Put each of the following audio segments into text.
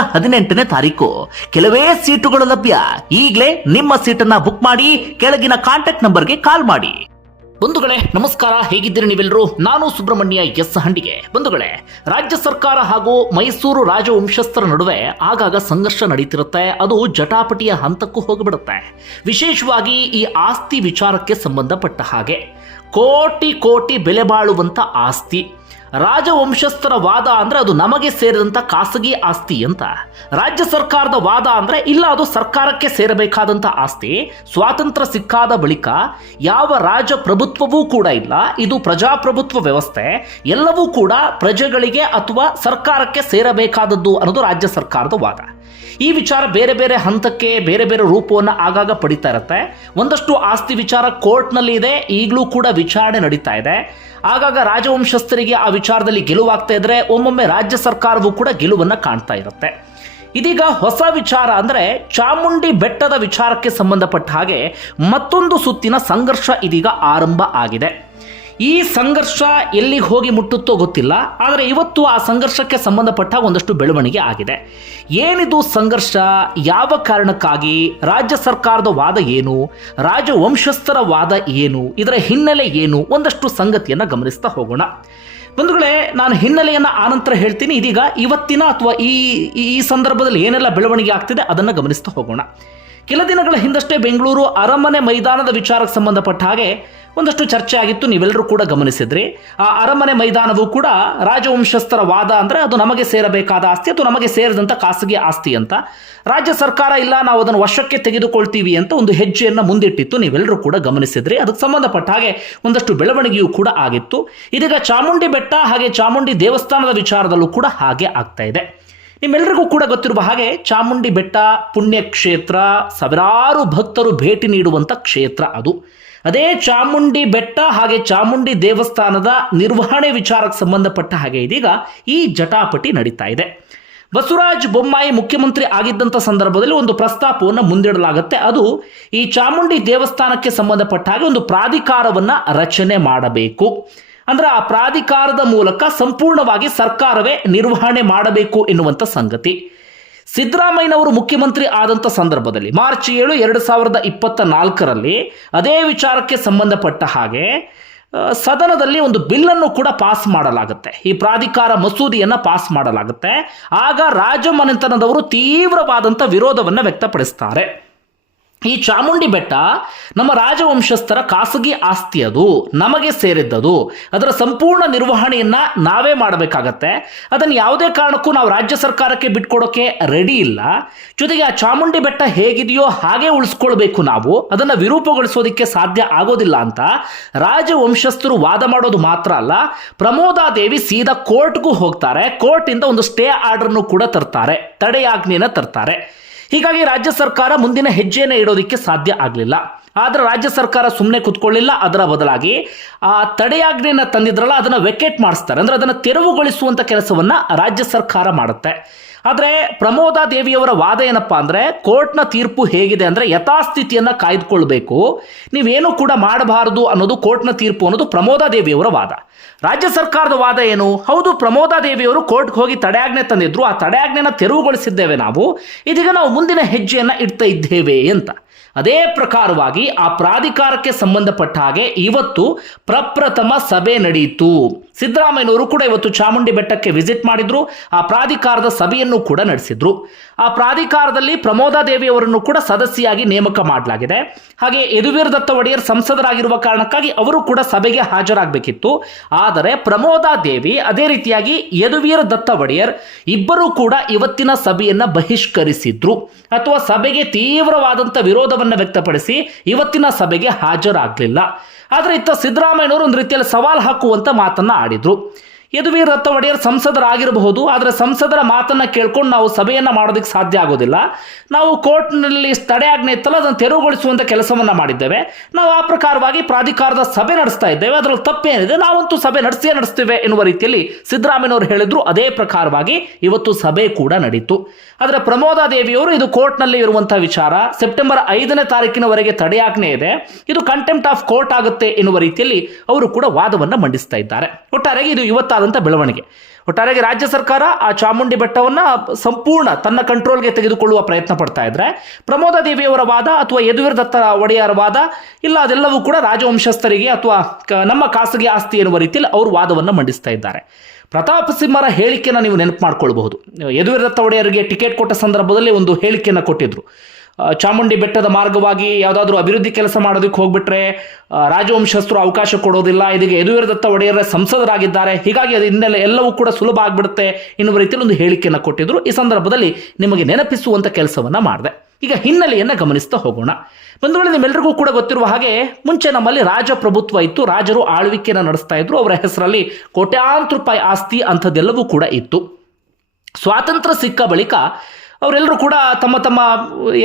ಹದಿನೆಂಟನೇ ತಾರೀಕು. ಕೆಲವೇ ಸೀಟುಗಳು ಲಭ್ಯ. ಈಗಲೇ ನಿಮ್ಮ ಸೀಟನ್ನ ಬುಕ್ ಮಾಡಿ, ಕೆಳಗಿನ ಕಾಂಟ್ಯಾಕ್ಟ್ ನಂಬರ್ಗೆ ಕಾಲ್ ಮಾಡಿ. ಬಂಧುಗಳೇ, ನಮಸ್ಕಾರ. ಹೇಗಿದ್ದೀರಿ ನೀವೆಲ್ಲರೂ ನಾನು ಸುಬ್ರಹ್ಮಣ್ಯ ಎಸ್ ಹಂಡಿಗೆ. ಬಂಧುಗಳೇ, ರಾಜ್ಯ ಸರ್ಕಾರ ಹಾಗೂ ಮೈಸೂರು ರಾಜವಂಶಸ್ಥರ ನಡುವೆ ಆಗಾಗ ಸಂಘರ್ಷ ನಡೀತಿರುತ್ತೆ. ಅದು ಜಟಾಪಟಿಯ ಹಂತಕ್ಕೂ ಹೋಗಿಬಿಡುತ್ತೆ. ವಿಶೇಷವಾಗಿ ಈ ಆಸ್ತಿ ವಿಚಾರಕ್ಕೆ ಸಂಬಂಧಪಟ್ಟ ಹಾಗೆ. ಕೋಟಿ ಕೋಟಿ ಬೆಲೆ ಬಾಳುವಂತ ಆಸ್ತಿ. ರಾಜವಂಶಸ್ಥರ ವಾದ ಅಂದರೆ ಅದು ನಮಗೆ ಸೇರಿದಂಥ ಖಾಸಗಿ ಆಸ್ತಿ ಅಂತ. ರಾಜ್ಯ ಸರ್ಕಾರದ ವಾದ ಅಂದರೆ ಇಲ್ಲ, ಅದು ಸರ್ಕಾರಕ್ಕೆ ಸೇರಬೇಕಾದಂಥ ಆಸ್ತಿ. ಸ್ವಾತಂತ್ರ್ಯ ಸಿಕ್ಕಾದ ಬಳಿಕ ಯಾವ ರಾಜಪ್ರಭುತ್ವವೂ ಕೂಡ ಇಲ್ಲ. ಇದು ಪ್ರಜಾಪ್ರಭುತ್ವ ವ್ಯವಸ್ಥೆ. ಎಲ್ಲವೂ ಕೂಡ ಪ್ರಜೆಗಳಿಗೆ ಅಥವಾ ಸರ್ಕಾರಕ್ಕೆ ಸೇರಬೇಕಾದದ್ದು ಅನ್ನೋದು ರಾಜ್ಯ ಸರ್ಕಾರದ ವಾದ. ಈ ವಿಚಾರ ಬೇರೆ ಬೇರೆ ಹಂತಕ್ಕೆ ಬೇರೆ ಬೇರೆ ರೂಪವನ್ನು ಆಗಾಗ ಪಡಿತಾ ಇರುತ್ತೆ. ಒಂದಷ್ಟು ಆಸ್ತಿ ವಿಚಾರ ಕೋರ್ಟ್ನಲ್ಲಿ ಇದೆ, ಈಗಲೂ ಕೂಡ ವಿಚಾರಣೆ ನಡೀತಾ ಇದೆ. ಆಗಾಗ ರಾಜವಂಶಸ್ಥರಿಗೆ ಆ ವಿಚಾರದಲ್ಲಿ ಗೆಲುವಾಗ್ತಾ ಇದ್ರೆ ಒಮ್ಮೊಮ್ಮೆ ರಾಜ್ಯ ಸರ್ಕಾರವೂ ಕೂಡ ಗೆಲುವನ್ನು ಕಾಣ್ತಾ ಇರುತ್ತೆ. ಇದೀಗ ಹೊಸ ವಿಚಾರ ಅಂದ್ರೆ ಚಾಮುಂಡಿ ಬೆಟ್ಟದ ವಿಚಾರಕ್ಕೆ ಸಂಬಂಧಪಟ್ಟ ಹಾಗೆ ಮತ್ತೊಂದು ಸುತ್ತಿನ ಸಂಘರ್ಷ ಇದೀಗ ಆರಂಭ ಆಗಿದೆ. ಈ ಸಂಘರ್ಷ ಎಲ್ಲಿಗೆ ಹೋಗಿ ಮುಟ್ಟುತ್ತೋ ಗೊತ್ತಿಲ್ಲ, ಆದರೆ ಇವತ್ತು ಆ ಸಂಘರ್ಷಕ್ಕೆ ಸಂಬಂಧಪಟ್ಟ ಒಂದಷ್ಟು ಬೆಳವಣಿಗೆ ಆಗಿದೆ. ಏನಿದು ಸಂಘರ್ಷ? ಯಾವ ಕಾರಣಕ್ಕಾಗಿ? ರಾಜ್ಯ ಸರ್ಕಾರದ ವಾದ ಏನು? ರಾಜವಂಶಸ್ಥರ ವಾದ ಏನು? ಇದರ ಹಿನ್ನೆಲೆ ಏನು? ಒಂದಷ್ಟು ಸಂಗತಿಯನ್ನು ಗಮನಿಸ್ತಾ ಹೋಗೋಣ. ಬಂಧುಗಳೇ, ನಾನು ಹಿನ್ನೆಲೆಯನ್ನು ಆನಂತರ ಹೇಳ್ತೀನಿ. ಇದೀಗ ಇವತ್ತಿನ ಅಥವಾ ಈ ಈ ಸಂದರ್ಭದಲ್ಲಿ ಏನೆಲ್ಲ ಬೆಳವಣಿಗೆ ಆಗ್ತಿದೆ ಅದನ್ನು ಗಮನಿಸ್ತಾ ಹೋಗೋಣ. ಕೆಲ ದಿನಗಳ ಹಿಂದಷ್ಟೇ ಬೆಂಗಳೂರು ಅರಮನೆ ಮೈದಾನದ ವಿಚಾರಕ್ಕೆ ಸಂಬಂಧಪಟ್ಟ ಹಾಗೆ ಒಂದಷ್ಟು ಚರ್ಚೆ ಆಗಿತ್ತು, ನೀವೆಲ್ಲರೂ ಕೂಡ ಗಮನಿಸಿದ್ರಿ. ಆ ಅರಮನೆ ಮೈದಾನವು ಕೂಡ ರಾಜವಂಶಸ್ಥರ ವಾದ ಅಂದರೆ ಅದು ನಮಗೆ ಸೇರಬೇಕಾದ ಆಸ್ತಿ ಅಥವಾ ನಮಗೆ ಸೇರಿದಂಥ ಖಾಸಗಿ ಆಸ್ತಿ ಅಂತ. ರಾಜ್ಯ ಸರ್ಕಾರ ಇಲ್ಲ, ನಾವು ಅದನ್ನು ವಶಕ್ಕೆ ತೆಗೆದುಕೊಳ್ತೀವಿ ಅಂತ ಒಂದು ಹೆಜ್ಜೆಯನ್ನು ಮುಂದಿಟ್ಟಿತ್ತು, ನೀವೆಲ್ಲರೂ ಕೂಡ ಗಮನಿಸಿದ್ರಿ. ಅದಕ್ಕೆ ಸಂಬಂಧಪಟ್ಟ ಹಾಗೆ ಒಂದಷ್ಟು ಬೆಳವಣಿಗೆಯೂ ಕೂಡ ಆಗಿತ್ತು. ಇದೀಗ ಚಾಮುಂಡಿ ಬೆಟ್ಟ ಹಾಗೆ ಚಾಮುಂಡಿ ದೇವಸ್ಥಾನದ ವಿಚಾರದಲ್ಲೂ ಕೂಡ ಹಾಗೆ ಆಗ್ತಾ ಇದೆ. ನಿಮ್ಮೆಲ್ಲರಿಗೂ ಕೂಡ ಗೊತ್ತಿರುವ ಹಾಗೆ ಚಾಮುಂಡಿ ಬೆಟ್ಟ, ಪುಣ್ಯಕ್ಷೇತ್ರ, ಸಾವಿರಾರು ಭಕ್ತರು ಭೇಟಿ ನೀಡುವಂಥ ಕ್ಷೇತ್ರ ಅದು. ಅದೇ ಚಾಮುಂಡಿ ಬೆಟ್ಟ ಹಾಗೆ ಚಾಮುಂಡಿ ದೇವಸ್ಥಾನದ ನಿರ್ವಹಣೆ ವಿಚಾರಕ್ಕೆ ಸಂಬಂಧಪಟ್ಟ ಹಾಗೆ ಇದೀಗ ಈ ಜಟಾಪಟಿ ನಡೀತಾ ಇದೆ. ಬಸವರಾಜ ಬೊಮ್ಮಾಯಿ ಮುಖ್ಯಮಂತ್ರಿ ಆಗಿದ್ದಂಥ ಸಂದರ್ಭದಲ್ಲಿ ಒಂದು ಪ್ರಸ್ತಾಪವನ್ನು ಮುಂದಿಡಲಾಗುತ್ತೆ. ಅದು ಈ ಚಾಮುಂಡಿ ದೇವಸ್ಥಾನಕ್ಕೆ ಸಂಬಂಧಪಟ್ಟ ಹಾಗೆ ಒಂದು ಪ್ರಾಧಿಕಾರವನ್ನ ರಚನೆ ಮಾಡಬೇಕು. ಅಂದ್ರೆ ಆ ಪ್ರಾಧಿಕಾರದ ಮೂಲಕ ಸಂಪೂರ್ಣವಾಗಿ ಸರ್ಕಾರವೇ ನಿರ್ವಹಣೆ ಮಾಡಬೇಕು ಎನ್ನುವಂಥ ಸಂಗತಿ. ಸಿದ್ದರಾಮಯ್ಯನವರು ಮುಖ್ಯಮಂತ್ರಿ ಆದಂಥ ಸಂದರ್ಭದಲ್ಲಿ ಮಾರ್ಚ್ ಏಳು ಎರಡು ಸಾವಿರದ ಇಪ್ಪತ್ತ ನಾಲ್ಕರಲ್ಲಿ ಅದೇ ವಿಚಾರಕ್ಕೆ ಸಂಬಂಧಪಟ್ಟ ಹಾಗೆ ಸದನದಲ್ಲಿ ಒಂದು ಬಿಲ್ಲನ್ನು ಕೂಡ ಪಾಸ್ ಮಾಡಲಾಗುತ್ತೆ. ಈ ಪ್ರಾಧಿಕಾರ ಮಸೂದೆಯನ್ನು ಪಾಸ್ ಮಾಡಲಾಗುತ್ತೆ. ಆಗ ರಾಜಮನೆತನದವರು ತೀವ್ರವಾದಂಥ ವಿರೋಧವನ್ನು ವ್ಯಕ್ತಪಡಿಸ್ತಾರೆ. ಈ ಚಾಮುಂಡಿ ಬೆಟ್ಟ ನಮ್ಮ ರಾಜವಂಶಸ್ಥರ ಖಾಸಗಿ ಆಸ್ತಿ ಅದು, ನಮಗೆ ಸೇರಿದ್ದದು. ಅದರ ಸಂಪೂರ್ಣ ನಿರ್ವಹಣೆಯನ್ನ ನಾವೇ ಮಾಡಬೇಕಾಗತ್ತೆ. ಅದನ್ನು ಯಾವುದೇ ಕಾರಣಕ್ಕೂ ನಾವು ರಾಜ್ಯ ಸರ್ಕಾರಕ್ಕೆ ಬಿಟ್ಕೊಡೋಕೆ ರೆಡಿ ಇಲ್ಲ. ಜೊತೆಗೆ ಆ ಚಾಮುಂಡಿ ಬೆಟ್ಟ ಹೇಗಿದೆಯೋ ಹಾಗೆ ಉಳಿಸ್ಕೊಳ್ಬೇಕು ನಾವು. ಅದನ್ನು ವಿರೂಪಗೊಳಿಸೋದಕ್ಕೆ ಸಾಧ್ಯ ಆಗೋದಿಲ್ಲ ಅಂತ ರಾಜವಂಶಸ್ಥರು ವಾದ ಮಾಡೋದು ಮಾತ್ರ ಅಲ್ಲ, ಪ್ರಮೋದಾದೇವಿ ಸೀದಾ ಕೋರ್ಟ್ಗೂ ಹೋಗ್ತಾರೆ. ಕೋರ್ಟಿಂದ ಒಂದು ಸ್ಟೇ ಆರ್ಡರ್ನು ಕೂಡ ತರ್ತಾರೆ. ತಡೆಯಾಜ್ಞೆನ ತರ್ತಾರೆ. ಹೀಗಾಗಿ ರಾಜ್ಯ ಸರ್ಕಾರ ಮುಂದಿನ ಹೆಜ್ಜೆಯನ್ನು ಇಡೋದಕ್ಕೆ ಸಾಧ್ಯ ಆಗಲಿಲ್ಲ. ಆದರೆ ರಾಜ್ಯ ಸರ್ಕಾರ ಸುಮ್ಮನೆ ಕುತ್ಕೊಳ್ಳಿಲ್ಲ. ಅದರ ಬದಲಾಗಿ, ಆ, ತಡೆಯಾಜ್ಞೆಯನ್ನು ತಂದಿದ್ರಲ್ಲ, ಅದನ್ನು ವೆಕೇಟ್ ಮಾಡಿಸ್ತಾರೆ. ಅಂದರೆ ಅದನ್ನು ತೆರವುಗೊಳಿಸುವಂಥ ಕೆಲಸವನ್ನು ರಾಜ್ಯ ಸರ್ಕಾರ ಮಾಡುತ್ತೆ. ಆದರೆ ಪ್ರಮೋದಾ ದೇವಿಯವರ ವಾದ ಏನಪ್ಪಾ ಅಂದರೆ, ಕೋರ್ಟ್ನ ತೀರ್ಪು ಹೇಗಿದೆ ಅಂದರೆ ಯಥಾಸ್ಥಿತಿಯನ್ನು ಕಾಯ್ದುಕೊಳ್ಬೇಕು. ನೀವೇನು ಕೂಡ ಮಾಡಬಾರದು ಅನ್ನೋದು ಕೋರ್ಟ್ನ ತೀರ್ಪು ಅನ್ನೋದು ಪ್ರಮೋದಾ ದೇವಿಯವರ ವಾದ. ರಾಜ್ಯ ಸರ್ಕಾರದ ವಾದ ಏನು? ಹೌದು, ಪ್ರಮೋದಾ ದೇವಿಯವರು ಕೋರ್ಟ್ಗೆ ಹೋಗಿ ತಡೆಯಾಜ್ಞೆ ತಂದಿದ್ರು. ಆ ತಡೆಯಾಜ್ಞೆನ ತೆರವುಗೊಳಿಸಿದ್ದೇವೆ ನಾವು. ಇದೀಗ ನಾವು ಮುಂದಿನ ಹೆಜ್ಜೆಯನ್ನು ಇಡ್ತಾ ಇದ್ದೇವೆ ಅಂತ. ಅದೇ ಪ್ರಕಾರವಾಗಿ ಆ ಪ್ರಾಧಿಕಾರಕ್ಕೆ ಸಂಬಂಧಪಟ್ಟ ಹಾಗೆ ಇವತ್ತು ಪ್ರಪ್ರಥಮ ಸಭೆ ನಡೆಯಿತು. ಸಿದ್ದರಾಮಯ್ಯನವರು ಕೂಡ ಇವತ್ತು ಚಾಮುಂಡಿ ಬೆಟ್ಟಕ್ಕೆ ವಿಸಿಟ್ ಮಾಡಿದ್ರು. ಆ ಪ್ರಾಧಿಕಾರದ ಸಭೆಯನ್ನು ಕೂಡ ನಡೆಸಿದ್ರು. ಆ ಪ್ರಾಧಿಕಾರದಲ್ಲಿ ಪ್ರಮೋದಾ ದೇವಿಯವರನ್ನು ಕೂಡ ಸದಸ್ಯೆಯಾಗಿ ನೇಮಕ ಮಾಡಲಾಗಿದೆ. ಹಾಗೆ ಯದುವೀರ್ ದತ್ತ ಒಡೆಯರ್ ಸಂಸದರಾಗಿರುವ ಕಾರಣಕ್ಕಾಗಿ ಅವರು ಕೂಡ ಸಭೆಗೆ ಹಾಜರಾಗಬೇಕಿತ್ತು. ಆದರೆ ಪ್ರಮೋದಾ ದೇವಿ ಅದೇ ರೀತಿಯಾಗಿ ಯದುವೀರ್ ದತ್ತ ಒಡೆಯರ್ ಇಬ್ಬರೂ ಕೂಡ ಇವತ್ತಿನ ಸಭೆಯನ್ನ ಬಹಿಷ್ಕರಿಸಿದ್ರು. ಅಥವಾ ಸಭೆಗೆ ತೀವ್ರವಾದಂಥ ವಿರೋಧವನ್ನು ವ್ಯಕ್ತಪಡಿಸಿ ಇವತ್ತಿನ ಸಭೆಗೆ ಹಾಜರಾಗಲಿಲ್ಲ. ಆದರೆ ಇತ್ತ ಸಿದ್ದರಾಮಯ್ಯನವರು ಒಂದು ರೀತಿಯಲ್ಲಿ ಸವಾಲು ಹಾಕುವಂತ ಮಾತನ್ನ ಆಡಿದ್ರು ಯದುವೀರ್ ದತ್ತ ಒಡೆಯರ್ ಸಂಸದರಾಗಿರಬಹುದು, ಆದರೆ ಸಂಸದರ ಮಾತನ್ನು ಕೇಳ್ಕೊಂಡು ನಾವು ಸಭೆಯನ್ನು ಮಾಡೋದಕ್ಕೆ ಸಾಧ್ಯ ಆಗೋದಿಲ್ಲ. ನಾವು ಕೋರ್ಟ್ನಲ್ಲಿ ತಡೆಯಾಜ್ಞೆ ಇತ್ತಲ್ಲ ಅದನ್ನು ತೆರವುಗೊಳಿಸುವಂಥ ಕೆಲಸವನ್ನು ಮಾಡಿದ್ದೇವೆ. ನಾವು ಆ ಪ್ರಕಾರವಾಗಿ ಪ್ರಾಧಿಕಾರದ ಸಭೆ ನಡೆಸ್ತಾ ಇದ್ದೇವೆ. ಅದರಲ್ಲಿ ತಪ್ಪೇನಿದೆ. ನಾವಂತೂ ಸಭೆ ನಡೆಸಿಯೇ ನಡೆಸ್ತೇವೆ ಎನ್ನುವ ರೀತಿಯಲ್ಲಿ ಸಿದ್ದರಾಮಯ್ಯನವರು ಹೇಳಿದ್ರು. ಅದೇ ಪ್ರಕಾರವಾಗಿ ಇವತ್ತು ಸಭೆ ಕೂಡ ನಡೀತು. ಆದರೆ ಪ್ರಮೋದ ದೇವಿಯವರು ಇದು ಕೋರ್ಟ್ನಲ್ಲಿ ಇರುವಂತಹ ವಿಚಾರ. ಸೆಪ್ಟೆಂಬರ್ ಐದನೇ ತಾರೀಕಿನವರೆಗೆ ತಡೆಯಾಜ್ಞೆ ಇದೆ. ಇದು ಕಂಟೆಂಪ್ಟ್ ಆಫ್ ಕೋರ್ಟ್ ಆಗುತ್ತೆ ಎನ್ನುವ ರೀತಿಯಲ್ಲಿ ಅವರು ಕೂಡ ವಾದವನ್ನು ಮಂಡಿಸ್ತಾ ಇದ್ದಾರೆ. ಒಟ್ಟಾರೆಗೆ ಇದು ಇವತ್ತಾದಂಥ ಬೆಳವಣಿಗೆ. ಒಟ್ಟಾರೆಗೆ ರಾಜ್ಯ ಸರ್ಕಾರ ಆ ಚಾಮುಂಡಿ ಬೆಟ್ಟವನ್ನು ಸಂಪೂರ್ಣ ತನ್ನ ಕಂಟ್ರೋಲ್ಗೆ ತೆಗೆದುಕೊಳ್ಳುವ ಪ್ರಯತ್ನ ಪಡ್ತಾ ಇದ್ರೆ ಪ್ರಮೋದ ದೇವಿಯವರ ವಾದ ಅಥವಾ ಯದುವೀರ್ ದತ್ತ ಒಡೆಯರ ವಾದ ಇಲ್ಲ ಅದೆಲ್ಲವೂ ಕೂಡ ರಾಜವಂಶಸ್ಥರಿಗೆ ಅಥವಾ ನಮ್ಮ ಖಾಸಗಿ ಆಸ್ತಿ ಎನ್ನುವ ರೀತಿಯಲ್ಲಿ ಅವರು ವಾದವನ್ನು ಮಂಡಿಸ್ತಾ ಇದ್ದಾರೆ. ಪ್ರತಾಪ ಸಿಂಹರ ಹೇಳಿಕೆಯನ್ನು ನೀವು ನೆನಪು ಮಾಡ್ಕೊಳ್ಬಹುದು. ಯದುವೀರ್ ದತ್ತ ಒಡೆಯರಿಗೆ ಟಿಕೆಟ್ ಕೊಟ್ಟ ಸಂದರ್ಭದಲ್ಲಿ ಒಂದು ಹೇಳಿಕೆಯನ್ನು ಕೊಟ್ಟಿದ್ರು. ಆ, ಚಾಮುಂಡಿ ಬೆಟ್ಟದ ಮಾರ್ಗವಾಗಿ ಯಾವುದಾದ್ರೂ ಅಭಿವೃದ್ಧಿ ಕೆಲಸ ಮಾಡೋದಕ್ಕೆ ಹೋಗ್ಬಿಟ್ರೆ ರಾಜವಂಶಸ್ಥರು ಅವಕಾಶ ಕೊಡೋದಿಲ್ಲ, ಇದಕ್ಕೆ ಯದುವೀರ ದತ್ತ ಒಡೆಯರ ಸಂಸದರಾಗಿದ್ದಾರೆ, ಹೀಗಾಗಿ ಅದು ಹಿನ್ನೆಲೆ ಎಲ್ಲವೂ ಕೂಡ ಸುಲಭ ಆಗ್ಬಿಡುತ್ತೆ ಎನ್ನುವ ರೀತಿಯಲ್ಲಿ ಒಂದು ಹೇಳಿಕೆಯನ್ನು ಕೊಟ್ಟಿದ್ರು. ಈ ಸಂದರ್ಭದಲ್ಲಿ ನಿಮಗೆ ನೆನಪಿಸುವಂತ ಕೆಲಸವನ್ನ ಮಾಡಿದೆ. ಈಗ ಹಿನ್ನೆಲೆಯನ್ನು ಗಮನಿಸ್ತಾ ಹೋಗೋಣ. ಬಂಧುಗಳೇ ನಿಮ್ಮೆಲ್ಲರಿಗೂ ಕೂಡ ಗೊತ್ತಿರುವ ಹಾಗೆ ಮುಂಚೆ ನಮ್ಮಲ್ಲಿ ರಾಜಪ್ರಭುತ್ವ ಇತ್ತು, ರಾಜರು ಆಳ್ವಿಕೆಯನ್ನು ನಡೆಸ್ತಾ ಇದ್ರು, ಅವರ ಹೆಸರಲ್ಲಿ ಕೋಟ್ಯಾಂತರ ರೂಪಾಯಿ ಆಸ್ತಿ ಅಂಥದ್ದೆಲ್ಲವೂ ಕೂಡ ಇತ್ತು. ಸ್ವಾತಂತ್ರ್ಯ ಸಿಕ್ಕ ಬಳಿಕ ಅವರೆಲ್ಲರೂ ಕೂಡ ತಮ್ಮ ತಮ್ಮ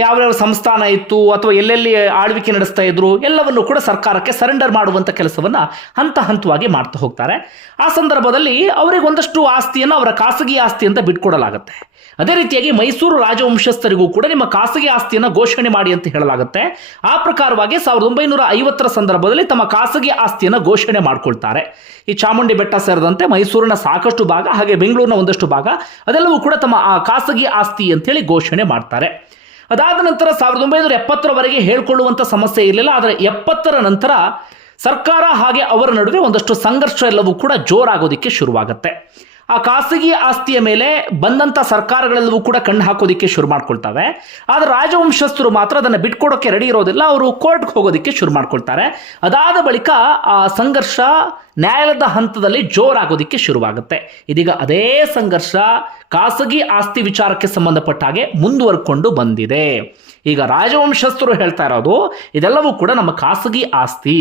ಯಾವ್ಯಾವ ಸಂಸ್ಥಾನ ಇತ್ತು ಅಥವಾ ಎಲ್ಲೆಲ್ಲಿ ಆಳ್ವಿಕೆ ನಡೆಸ್ತಾ ಇದ್ರು ಎಲ್ಲವನ್ನು ಕೂಡ ಸರ್ಕಾರಕ್ಕೆ ಸರೆಂಡರ್ ಮಾಡುವಂಥ ಕೆಲಸವನ್ನು ಹಂತ ಹಂತವಾಗಿ ಮಾಡ್ತಾ ಹೋಗ್ತಾರೆ. ಆ ಸಂದರ್ಭದಲ್ಲಿ ಅವರಿಗೆ ಒಂದಷ್ಟು ಆಸ್ತಿಯನ್ನು ಅವರ ಖಾಸಗಿ ಆಸ್ತಿ ಅಂತ ಬಿಟ್ಕೊಡಲಾಗುತ್ತೆ. ಅದೇ ರೀತಿಯಾಗಿ ಮೈಸೂರು ರಾಜವಂಶಸ್ಥರಿಗೂ ಕೂಡ ನಿಮ್ಮ ಖಾಸಗಿ ಆಸ್ತಿಯನ್ನು ಘೋಷಣೆ ಮಾಡಿ ಅಂತ ಹೇಳಲಾಗುತ್ತೆ. ಆ ಪ್ರಕಾರವಾಗಿ ಸಾವಿರದ ಒಂಬೈನೂರ ಐವತ್ತರ ಸಂದರ್ಭದಲ್ಲಿ ತಮ್ಮ ಖಾಸಗಿ ಆಸ್ತಿಯನ್ನು ಘೋಷಣೆ ಮಾಡ್ಕೊಳ್ತಾರೆ. ಈ ಚಾಮುಂಡಿ ಬೆಟ್ಟ ಸೇರಿದಂತೆ ಮೈಸೂರಿನ ಸಾಕಷ್ಟು ಭಾಗ ಹಾಗೆ ಬೆಂಗಳೂರಿನ ಒಂದಷ್ಟು ಭಾಗ ಅದೆಲ್ಲವೂ ಕೂಡ ತಮ್ಮ, ಆ, ಖಾಸಗಿ ಆಸ್ತಿ ಅಂತೇಳಿ ಘೋಷಣೆ ಮಾಡ್ತಾರೆ. ಅದಾದ ನಂತರ ಸಾವಿರದ ಒಂಬೈನೂರ ಎಪ್ಪತ್ತರವರೆಗೆ ಹೇಳ್ಕೊಳ್ಳುವಂಥ ಸಮಸ್ಯೆ ಇರಲಿಲ್ಲ, ಆದರೆ ಎಪ್ಪತ್ತರ ನಂತರ ಸರ್ಕಾರ ಹಾಗೆ ಅವರ ನಡುವೆ ಒಂದಷ್ಟು ಸಂಘರ್ಷ ಎಲ್ಲವೂ ಕೂಡ ಜೋರಾಗೋದಿಕ್ಕೆ ಶುರುವಾಗುತ್ತೆ. ಆ ಖಾಸಗಿ ಆಸ್ತಿಯ ಮೇಲೆ ಬಂದಂಥ ಸರ್ಕಾರಗಳೆಲ್ಲವೂ ಕೂಡ ಕಣ್ಣು ಹಾಕೋದಿಕ್ಕೆ ಶುರು ಮಾಡ್ಕೊಳ್ತವೆ. ಆದರೆ ರಾಜವಂಶಸ್ಥರು ಮಾತ್ರ ಅದನ್ನು ಬಿಟ್ಕೊಡೋಕೆ ರೆಡಿ ಇರೋದಿಲ್ಲ, ಅವರು ಕೋರ್ಟ್ಗೆ ಹೋಗೋದಿಕ್ಕೆ ಶುರು ಮಾಡ್ಕೊಳ್ತಾರೆ. ಅದಾದ ಬಳಿಕ ಆ ಸಂಘರ್ಷ ನ್ಯಾಯಾಲಯದ ಹಂತದಲ್ಲಿ ಜೋರಾಗೋದಿಕ್ಕೆ ಶುರುವಾಗುತ್ತೆ. ಇದೀಗ ಅದೇ ಸಂಘರ್ಷ ಖಾಸಗಿ ಆಸ್ತಿ ವಿಚಾರಕ್ಕೆ ಸಂಬಂಧಪಟ್ಟ ಹಾಗೆ ಮುಂದುವರ್ಕೊಂಡು ಬಂದಿದೆ. ಈಗ ರಾಜವಂಶಸ್ಥರು ಹೇಳ್ತಾ ಇರೋದು, ಇದೆಲ್ಲವೂ ಕೂಡ ನಮ್ಮ ಖಾಸಗಿ ಆಸ್ತಿ.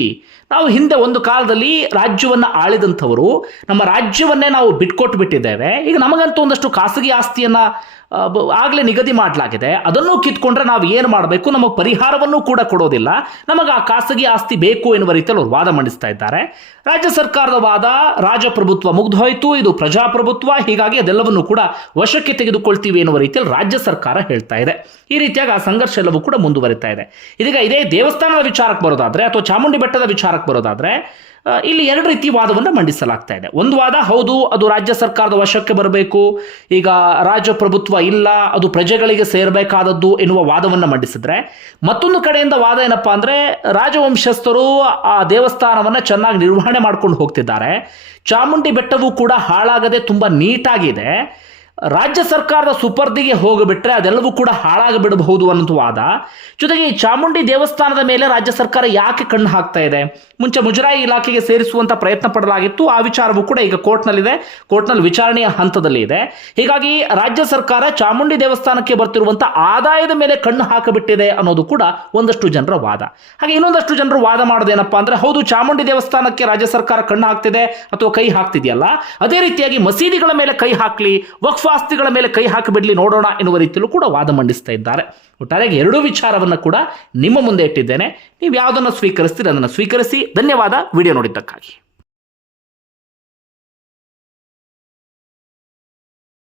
ನಾವು ಹಿಂದೆ ಒಂದು ಕಾಲದಲ್ಲಿ ರಾಜ್ಯವನ್ನ ಆಳಿದಂಥವರು, ನಮ್ಮ ರಾಜ್ಯವನ್ನೇ ನಾವು ಬಿಟ್ಕೊಟ್ಟು ಬಿಟ್ಟಿದ್ದೇವೆ. ಈಗ ನಮಗಂತೂ ಒಂದಷ್ಟು ಖಾಸಗಿ ಆಸ್ತಿಯನ್ನ ಆಗಲೇ ನಿಗದಿ ಮಾಡಲಾಗಿದೆ. ಅದನ್ನು ಕಿತ್ಕೊಂಡ್ರೆ ನಾವು ಏನು ಮಾಡಬೇಕು? ನಮಗೆ ಪರಿಹಾರವನ್ನು ಕೂಡ ಕೊಡೋದಿಲ್ಲ. ನಮಗೆ ಆ ಖಾಸಗಿ ಆಸ್ತಿ ಬೇಕು ಎನ್ನುವ ರೀತಿಯಲ್ಲಿ ಅವರು ವಾದ ಮಂಡಿಸ್ತಾ ಇದ್ದಾರೆ. ರಾಜ್ಯ ಸರ್ಕಾರದ ವಾದ ರಾಜಪ್ರಭುತ್ವ ಮುಗ್ದೋಯ್ತು ಇದು ಪ್ರಜಾಪ್ರಭುತ್ವ. ಹೀಗಾಗಿ ಅದೆಲ್ಲವನ್ನು ಕೂಡ ವಶಕ್ಕೆ ತೆಗೆದುಕೊಳ್ತೀವಿ ಎನ್ನುವ ರೀತಿಯಲ್ಲಿ ರಾಜ್ಯ ಸರ್ಕಾರ ಹೇಳ್ತಾ ಇದೆ. ಈ ರೀತಿಯಾಗಿ ಆ ಸಂಘರ್ಷ ಎಲ್ಲವೂ ಕೂಡ ಮುಂದುವರಿತಾ ಇದೆ. ಇದೀಗ ಇದೇ ದೇವಸ್ಥಾನದ ವಿಚಾರಕ್ಕೆ ಬರೋದಾದ್ರೆ ಅಥವಾ ಚಾಮುಂಡಿ ಬೆಟ್ಟದ ವಿಚಾರಕ್ಕೆ ಬರೋದಾದರೆ ಇಲ್ಲಿ ಎರಡು ರೀತಿ ವಾದವನ್ನು ಮಂಡಿಸಲಾಗ್ತಾ ಇದೆ. ಒಂದು ವಾದ, ಹೌದು, ಅದು ರಾಜ್ಯ ಸರ್ಕಾರದ ವಶಕ್ಕೆ ಬರಬೇಕು, ಈಗ ರಾಜಪ್ರಭುತ್ವ ಇಲ್ಲ, ಅದು ಪ್ರಜೆಗಳಿಗೆ ಸೇರಬೇಕಾದದ್ದು ಎನ್ನುವ ವಾದವನ್ನು ಮಂಡಿಸಿದ್ರೆ, ಮತ್ತೊಂದು ಕಡೆಯಿಂದ ವಾದ ಏನಪ್ಪಾ ಅಂದರೆ, ರಾಜವಂಶಸ್ಥರು ಆ ದೇವಸ್ಥಾನವನ್ನು ಚೆನ್ನಾಗಿ ನಿರ್ವಹಣೆ ಮಾಡ್ಕೊಂಡು ಹೋಗ್ತಿದ್ದಾರೆ. ಚಾಮುಂಡಿ ಬೆಟ್ಟವೂ ಕೂಡ ಹಾಳಾಗದೆ ತುಂಬ ನೀಟಾಗಿದೆ. ರಾಜ್ಯ ಸರ್ಕಾರದ ಸುಪರ್ದಿಗೆ ಹೋಗಿಬಿಟ್ರೆ ಅದೆಲ್ಲವೂ ಕೂಡ ಹಾಳಾಗಿಬಿಡಬಹುದು ಅನ್ನೋದು ವಾದ ಜೊತೆಗೆ ಈ ಚಾಮುಂಡಿ ದೇವಸ್ಥಾನದ ಮೇಲೆ ರಾಜ್ಯ ಸರ್ಕಾರ ಯಾಕೆ ಕಣ್ಣು ಹಾಕ್ತಾ ಇದೆ? ಮುಂಚೆ ಮುಜರಾಯಿ ಇಲಾಖೆಗೆ ಸೇರಿಸುವಂತ ಪ್ರಯತ್ನ ಪಡಲಾಗಿತ್ತು. ಆ ವಿಚಾರವೂ ಕೂಡ ಈಗ ಕೋರ್ಟ್ನಲ್ಲಿದೆ. ಕೋರ್ಟ್ನಲ್ಲಿ ವಿಚಾರಣೆಯ ಹಂತದಲ್ಲಿ ಇದೆ. ಹೀಗಾಗಿ ರಾಜ್ಯ ಸರ್ಕಾರ ಚಾಮುಂಡಿ ದೇವಸ್ಥಾನಕ್ಕೆ ಬರ್ತಿರುವಂತ ಆದಾಯದ ಮೇಲೆ ಕಣ್ಣು ಹಾಕಿಬಿಟ್ಟಿದೆ ಅನ್ನೋದು ಕೂಡ ಒಂದಷ್ಟು ಜನರ ವಾದ. ಹಾಗೆ ಇನ್ನೊಂದಷ್ಟು ಜನರು ವಾದ ಮಾಡೋದೇನಪ್ಪ ಅಂದ್ರೆ, ಹೌದು, ಚಾಮುಂಡಿ ದೇವಸ್ಥಾನಕ್ಕೆ ರಾಜ್ಯ ಸರ್ಕಾರ ಕಣ್ಣು ಹಾಕ್ತಿದೆ ಅಥವಾ ಕೈ ಹಾಕ್ತಿದೆಯಲ್ಲ. ಅದೇ ರೀತಿಯಾಗಿ ಮಸೀದಿಗಳ ಮೇಲೆ ಕೈ ಹಾಕ್ಲಿ, ವಕ್ಫ್ ಆಸ್ತಿಗಳ ಮೇಲೆ ಕೈ ಹಾಕಿಬಿಡಲಿ ನೋಡೋಣ ಎನ್ನುವ ರೀತಿಯಲ್ಲೂ ಕೂಡ ವಾದ ಮಂಡಿಸ್ತಾ ಇದ್ದಾರೆ. ಒಟ್ಟಾರೆಗೆ ಎರಡೂ ವಿಚಾರವನ್ನು ಕೂಡ ನಿಮ್ಮ ಮುಂದೆ ಇಟ್ಟಿದ್ದೇನೆ. ನೀವು ಯಾವುದನ್ನು ಸ್ವೀಕರಿಸ್ತೀರಿ ಅದನ್ನು ಸ್ವೀಕರಿಸಿ ಧನ್ಯವಾದ. ವಿಡಿಯೋ ನೋಡಿದ್ದಕ್ಕಾಗಿ.